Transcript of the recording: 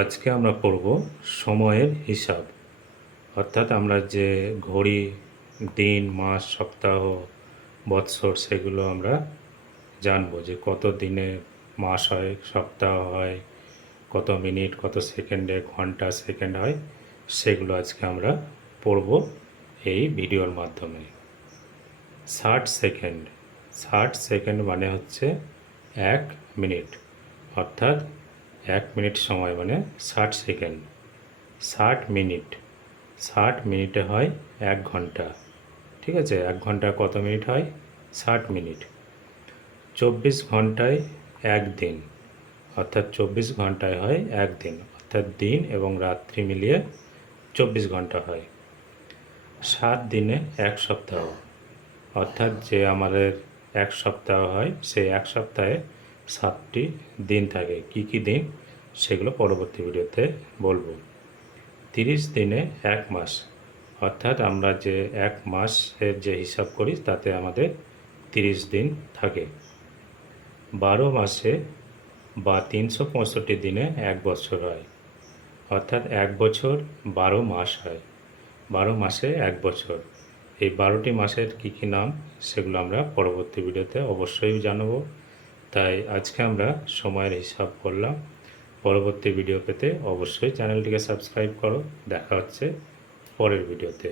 আজকে আমরা পড়ব সময়ের হিসাব। অর্থাৎ আমরা যে ঘড়ি, দিন, মাস, সপ্তাহ, বৎসর সেগুলো আমরা জানব যে কত দিনে মাস হয়, সপ্তাহ হয়, কত মিনিট, কত সেকেন্ডে, ঘণ্টা, সেকেন্ড হয়, সেগুলো আজকে আমরা পড়ব এই ভিডিওর মাধ্যমে। ষাট সেকেন্ড। ষাট সেকেন্ড মানে হচ্ছে এক মিনিট। অর্থাৎ এক মিনিট সময় মানে ষাট সেকেন্ড। ষাট মিনিট। ষাট মিনিটে হয় এক ঘণ্টা। ঠিক আছে? এক ঘণ্টা কত মিনিট হয়? ষাট মিনিট। চব্বিশ ঘন্টায় এক দিন। অর্থাৎ চব্বিশ ঘন্টায় হয় এক দিন। অর্থাৎ দিন এবং রাত্রি মিলিয়ে চব্বিশ ঘণ্টা হয়। সাত দিনে এক সপ্তাহ। অর্থাৎ যে আমাদের এক সপ্তাহ হয়, সেই এক সপ্তাহে সাতটি দিন থাকে। কি কি দিন? সেগুলো পরবর্তী ভিডিওতে বলব। তিরিশ দিনে এক মাস। অর্থাৎ আমরা যে এক মাসের যে হিসাব করি, তাতে আমাদের তিরিশ দিন থাকে। বারো মাসে বা তিনশো পঁয়ষট্টি দিনে এক বছর হয়। অর্থাৎ এক বছর বারো মাস হয়। বারো মাসে এক বছর। এই বারোটি মাসের কী কী নাম, সেগুলো আমরা পরবর্তী ভিডিওতে অবশ্যই জানাব। তাই আজকে আমরা সময়ের হিসাব করলাম। পরবর্তী ভিডিও পেতে অবশ্যই চ্যানেলটিকে সাবস্ক্রাইব করো। দেখা হচ্ছে পরের ভিডিওতে